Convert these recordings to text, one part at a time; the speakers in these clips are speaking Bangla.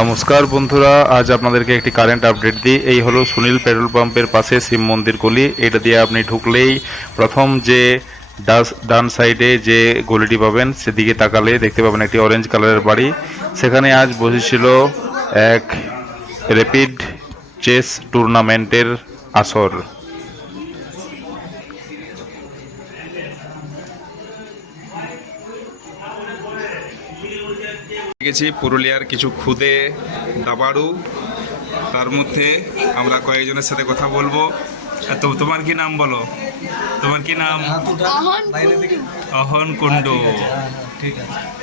নমস্কার বন্ধুরা, আজ আপনাদেরকে একটি কারেন্ট আপডেট দিই। এই হলো সুনীল পেট্রোল পাম্পের পাশে শিব মন্দির গলি। এটা দিয়ে আপনি ঢুকলেই প্রথম যে ডান সাইডে যে গলিটি পাবেন, সেদিকে তাকালে দেখতে পাবেন একটি অরেঞ্জ কালারের বাড়ি। সেখানে আজ বসেছিল এক র্যাপিড চেস টুর্নামেন্টের আসর। গেছি পুরুলিয়ার কিছু খুদে দাবাড়ু। তার মধ্যে আমরা কয়েকজনের সাথে কথা বলব। তো তোমার কি নাম বলো? তোমার কি নাম? অহন কুণ্ডু।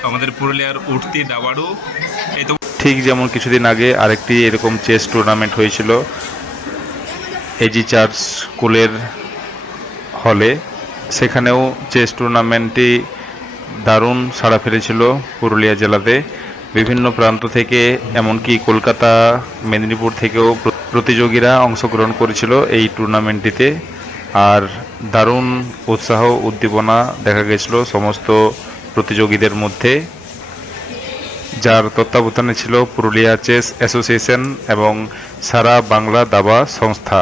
আমাদের পুরুলিয়ার উঠতি দাবাড়ু। এই তো ঠিক যেমন কিছুদিন আগে আরেকটি এরকম চেস টুর্নামেন্ট হয়েছিল এজি চার্চ স্কুলের হলে। সেখানেও চেস টুর্নামেন্টটি দারুণ সাড়া ফেলেছিল পুরুলিয়া জেলাতে। বিভিন্ন প্রান্ত থেকে, এমনকি কলকাতা, মেদিনীপুর থেকেও প্রতিযোগীরা অংশগ্রহণ করেছিল এই টুর্নামেন্টটিতে। আর দারুণ উৎসাহ, উদ্দীপনা দেখা গেছিল সমস্ত প্রতিযোগীদের মধ্যে। যার তত্ত্বাবধানে ছিল পুরুলিয়া চেস অ্যাসোসিয়েশন এবং সারা বাংলা দাবা সংস্থা।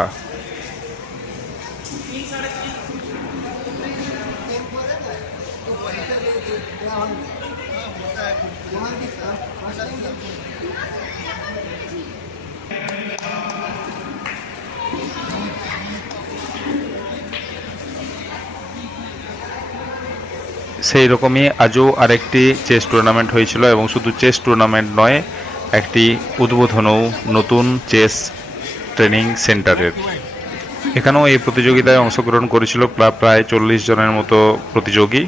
সেই রকমই আজও আরেকটি চেস টুর্নামেন্ট হয়েছিল এবং শুধু চেস টুর্নামেন্ট নয়, একটি উদ্বোধনও নতুন চেস ট্রেনিং সেন্টারের এখানেও এই প্রতিযোগিতায় অংশগ্রহণ করেছিল প্রা- প্রায় চল্লিশ জনের মতো প্রতিযোগী।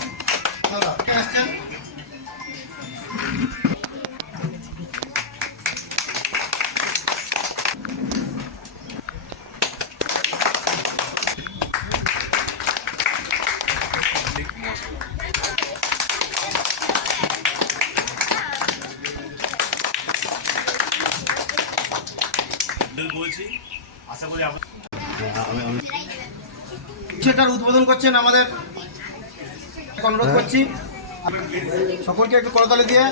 সেটার উদ্বোধন করছেন আমাদের। অনুরোধ করছি। সকলকে একটু করতালে দিয়ে।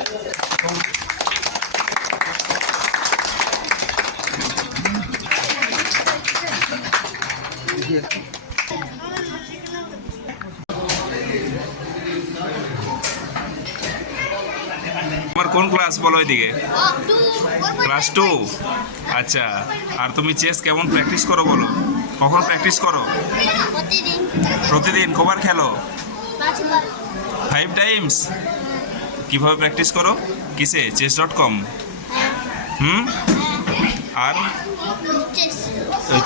তোমার কোন ক্লাস বলো এদিকে? Class two? আচ্ছা আর তুমি চেস কেমন প্র্যাকটিস করো বলো? কখন প্র্যাকটিস করো? প্রতিদিন। কবার খেলো? ফাইভ টাইমস কীভাবে প্র্যাকটিস করো? কিসে? চেস ডট কম হুম? আর?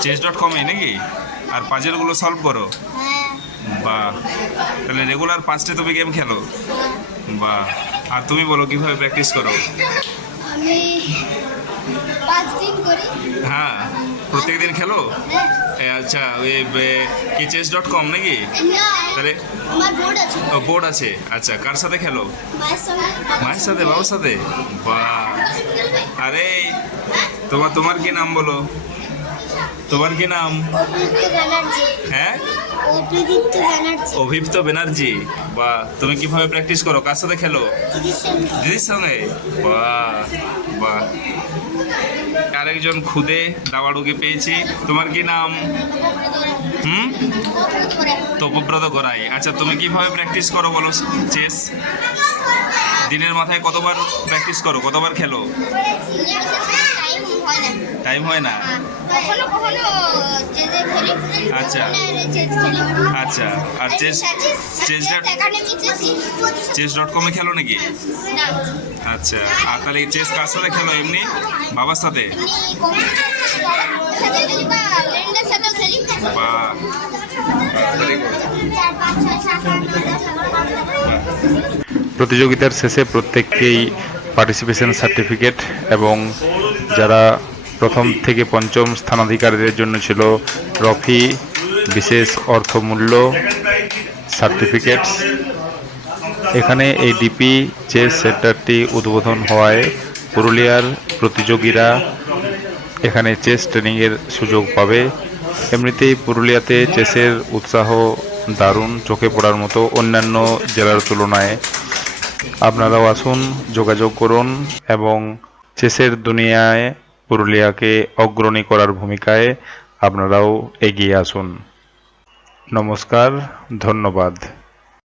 চেস ডট কমে নাকি? আর পাজেলগুলো সলভ করো? হ্যাঁ। বা তাহলে রেগুলার পাঁচটা তুমি গেম খেলো? বা আর তুমি বলো কীভাবে প্র্যাকটিস করো? আমি পাঁচ দিন করি। হ্যাঁ প্রত্যেক দিন খেলো? হ্যাঁ। আচ্ছা ওই কি চেস ডট কম নাকি? তাহলে আমার বোর্ড আছে। ও বোর্ড আছে। আচ্ছা কার সাথে খেলো? মায়ের সাথে বাবার সাথে? বা আরে তোমার তোমার কি নাম বলো? তোমার কি নাম? হ্যাঁ? অভিপ্ত ব্যানার্জি। বা তুমি কীভাবে প্র্যাকটিস করো? কার সাথে খেলো? দিদির সঙ্গে। বাহ বাহ। আরেকজন খুদে দাবাড়ুকে পেয়েছি। তোমার কি নাম? হুম? তপব্রত গড়াই আচ্ছা তুমি কীভাবে প্র্যাকটিস করো বলো? চেস? দিনের মাথায় কতবার প্র্যাকটিস করো? কতবার খেলো? টাইম হয় না। আচ্ছা। আচ্ছা। আর chess chess dot chess dot কমে খেলো নাকি? আচ্ছা। আর তাহলে চেস কার সাথে খেলো এমনি? বাবার সাথে? বা। প্রতিযোগিতার শেষে প্রত্যেককেই পার্টিসিপেশন সার্টিফিকেট এবং যারা প্রথম থেকে পঞ্চম স্থানাধিকারীদের জন্য ছিল ট্রফি বিশেষ অর্থমূল্য সার্টিফিকেটস এখানে এই ডিপি চেস সেন্টারটি উদ্বোধন হওয়ায় পুরুলিয়ার প্রতিযোগীরা এখানে চেস ট্রেনিংয়ের সুযোগ পাবে। এমনিতেই পুরুলিয়াতে চেসের উৎসাহ দারুণ, চোখে পড়ার মতো অন্যান্য জেলার তুলনায় আপনারাও আসুন, যোগাযোগ করুন এবং চেসের দুনিয়ায় পুরুলিয়াকে অগ্রণী করার ভূমিকায় আপনারাও এগিয়ে আসুন। নমস্কার, ধন্যবাদ।